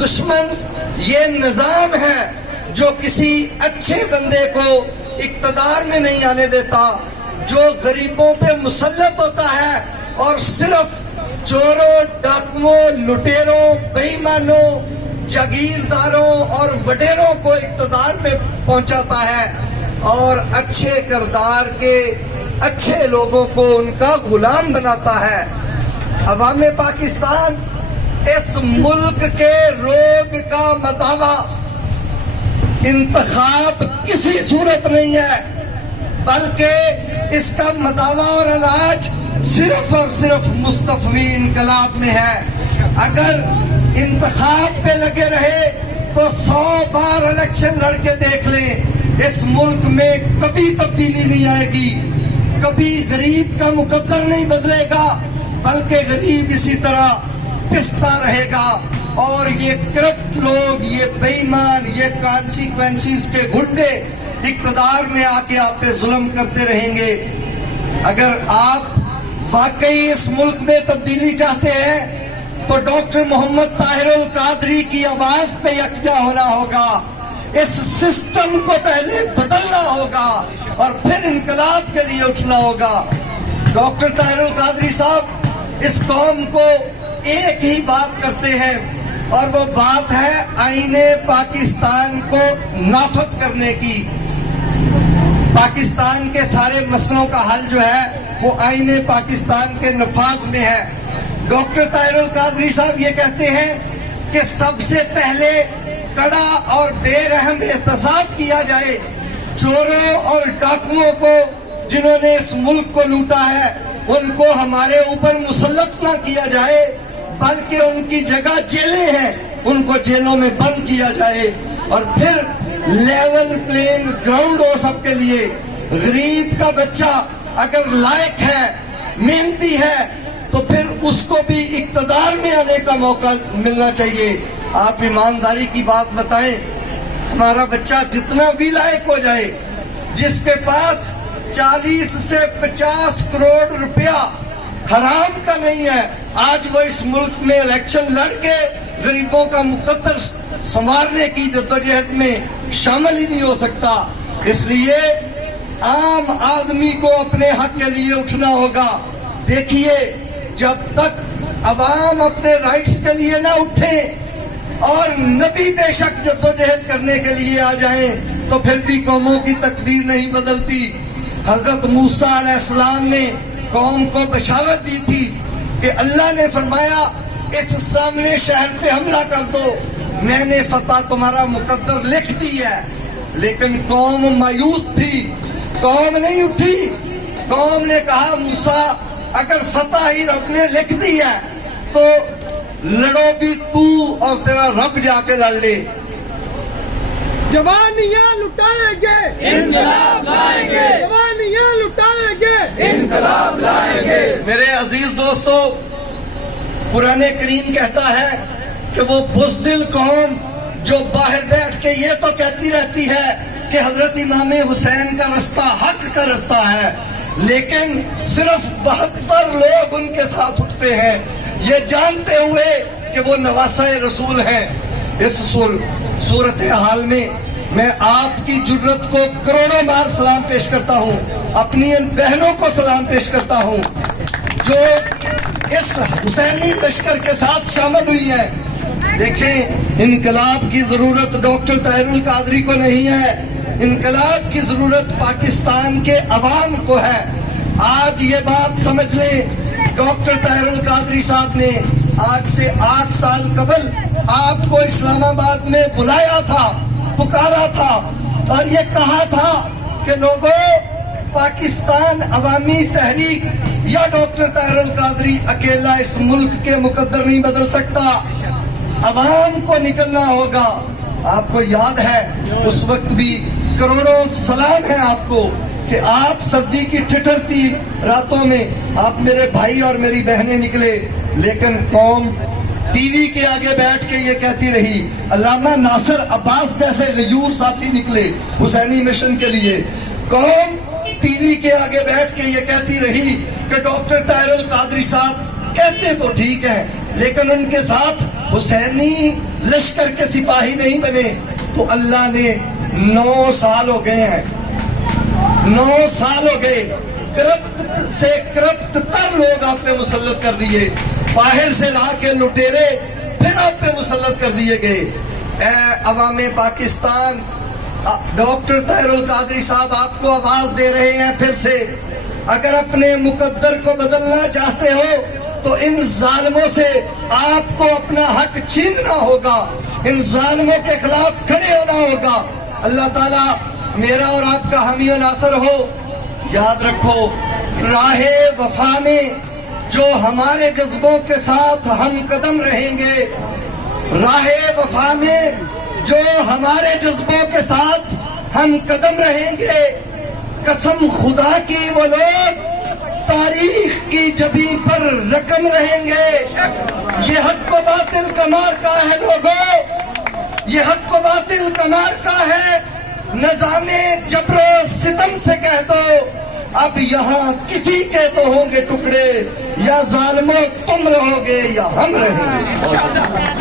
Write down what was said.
دشمن یہ نظام ہے جو کسی اچھے بندے کو اقتدار میں نہیں آنے دیتا، جو غریبوں پہ مسلط ہوتا ہے اور صرف چوروں، ڈاکوؤں، لٹیروں، بے ایمانوں، جاگیرداروں اور وڈیروں کو اقتدار میں پہنچاتا ہے اور اچھے کردار کے اچھے لوگوں کو ان کا غلام بناتا ہے۔ عوام پاکستان اس ملک کے روگ کا مداوا انتخاب کسی صورت نہیں ہے، بلکہ اس کا مداوا اور علاج صرف اور صرف مستفوی انقلاب میں ہے۔ اگر انتخاب پہ لگے رہے تو 100 بار الیکشن لڑ کے دیکھ لیں، اس ملک میں کبھی تبدیلی نہیں آئے گی، کبھی غریب کا مقدر نہیں بدلے گا، بلکہ غریب اسی طرح پستا رہے گا اور یہ کرپٹ لوگ، یہ بے ایمان، یہ کانسیکوینسز کے گنڈے اقتدار میں آ کے آپ پہ ظلم کرتے رہیں گے۔ اگر آپ واقعی اس ملک میں تبدیلی چاہتے ہیں تو ڈاکٹر محمد طاہر القادری کی آواز پہ یکجا ہونا ہوگا، اس سسٹم کو پہلے بدلنا ہوگا اور پھر انقلاب کے لیے اٹھنا ہوگا۔ ڈاکٹر طاہر القادری صاحب اس قوم کو ایک ہی بات کرتے ہیں اور وہ بات ہے آئین پاکستان کو نافذ کرنے کی۔ پاکستان کے سارے مسئلوں کا حل جو ہے وہ آئین پاکستان کے نفاذ میں ہے۔ ڈاکٹر طاہر القادری صاحب یہ کہتے ہیں کہ سب سے پہلے کڑا اور بے رحم احتساب کیا جائے، چوروں اور ڈاکوؤں کو جنہوں نے اس ملک کو لوٹا ہے ان کو ہمارے اوپر مسلط نہ کیا جائے، بلکہ ان کی جگہ جیلیں ہیں، ان کو جیلوں میں بند کیا جائے اور پھر لیول پلینگ گراؤنڈ ہو سب کے لیے۔ غریب کا بچہ اگر لائق ہے، محنتی ہے، تو پھر اس کو بھی اقتدار میں آنے کا موقع ملنا چاہیے۔ آپ ایمانداری کی بات بتائیں، ہمارا بچہ جتنا بھی لائق ہو جائے، جس کے پاس 40 سے 50 کروڑ روپیہ حرام کا نہیں ہے، آج وہ اس ملک میں الیکشن لڑ کے غریبوں کا مقدر سنوارنے کی جدوجہد میں شامل ہی نہیں ہو سکتا۔ اس لیے عام آدمی کو اپنے حق کے لیے اٹھنا ہوگا۔ دیکھیے، جب تک عوام اپنے رائٹس کے لیے نہ اٹھیں اور نبی بے شک جدوجہد کرنے کے لیے آ جائیں تو پھر بھی قوموں کی تقدیر نہیں بدلتی۔ حضرت موسیٰ علیہ السلام نے قوم کو بشارت دی تھی کہ اللہ نے فرمایا اس سامنے شہر پہ حملہ کر دو، میں نے فتح تمہارا مقدر لکھ دی ہے، لیکن قوم مایوس تھی، قوم نہیں اٹھی۔ قوم نے کہا موسیٰ اگر فتح ہی رب نے لکھ دی ہے تو لڑو بھی تو اور تیرا رب جا کے لڑ لے۔ جوانیاں لٹائیں گے، انقلاب لائیں گے، جوانیاں لٹائیں گے، انقلاب لائیں گے۔ میرے عزیز دوستو، قرآن کریم کہتا ہے کہ وہ بزدل قوم جو باہر بیٹھ کے یہ تو کہتی رہتی ہے کہ حضرت امام حسین کا رستہ حق کا رستہ ہے، لیکن صرف 72 لوگ ان کے ساتھ اٹھتے ہیں، یہ جانتے ہوئے کہ وہ نواسہ رسول ہیں۔ اس صورتحال میں میں آپ کی جرت کو کروڑوں بار سلام پیش کرتا ہوں، اپنی ان بہنوں کو سلام پیش کرتا ہوں جو اس حسینی لشکر کے ساتھ شامل ہوئی ہیں۔ دیکھیں، انقلاب کی ضرورت ڈاکٹر طاہر القادری کو نہیں ہے، انقلاب کی ضرورت پاکستان کے عوام کو ہے۔ آج یہ بات سمجھ لیں، ڈاکٹر طاہر القادری صاحب نے آج سے 8 سال قبل آپ کو اسلام آباد میں بلایا تھا، پکارا تھا اور یہ کہا تھا کہ لوگوں، پاکستان عوامی تحریک یا ڈاکٹر طاہر القادری اکیلا اس ملک کے مقدر نہیں بدل سکتا، عوام کو نکلنا ہوگا۔ آپ کو یاد ہے اس وقت بھی کروڑوں سلام ہے آپ کو کہ آپ سردی کی ٹھٹھرتی راتوں میں آپ میرے بھائی اور میری بہنیں نکلے، لیکن قوم ٹی وی کے آگے بیٹھ کے یہ کہتی رہی۔ علامہ ناصر عباس جیسے غیور ساتھی نکلے حسینی مشن کے لیے، قوم ٹی وی کے آگے بیٹھ کے یہ کہتی رہی کہ ڈاکٹر طاہر القادری صاحب کہتے تو ٹھیک ہے لیکن ان کے ساتھ حسینی لشکر کے سپاہی نہیں بنے تو اللہ نے 9 سال ہو گئے ہیں، 9 سال ہو گئے، کرپٹ سے کرپٹ تر لوگ آپ پہ مسلط کر دیے، باہر سے لا کے لٹیرے پھر آپ پہ مسلط کر دیے گئے۔ اے عوام پاکستان، ڈاکٹر طاہر القادری صاحب آپ کو آواز دے رہے ہیں پھر سے، اگر اپنے مقدر کو بدلنا چاہتے ہو تو ان ظالموں سے آپ کو اپنا حق چھیننا ہوگا، ان ظالموں کے خلاف کھڑے ہونا ہوگا۔ اللہ تعالیٰ میرا اور آپ کا حامی و ناصر ہو۔ یاد رکھو، راہ وفا میں جو ہمارے جذبوں کے ساتھ ہم قدم رہیں گے، راہ وفا میں جو ہمارے جذبوں کے ساتھ ہم قدم رہیں گے، قسم خدا کی وہ لوگ تاریخ کی جبین پر رقم رہیں گے۔ یہ حق و باطل کا مارکا ہے لوگوں، یہ حق و باطل کا مارکا ہے۔ نظام جبر و ستم سے کہہ دو اب یہاں کسی کے تو ہوں گے ٹکڑے، یا ظالموں تم رہو گے یا ہم رہیں گے۔